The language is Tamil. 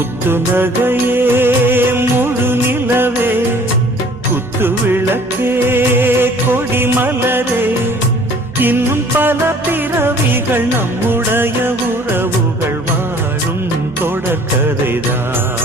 முத்து நகையே முழு நிலவே குத்து விளக்கே கொடி மலரே இன்னும் பல பிறவிகள் நம்முடைய உறவுகள் வாழும் தொடர்கதைதான்.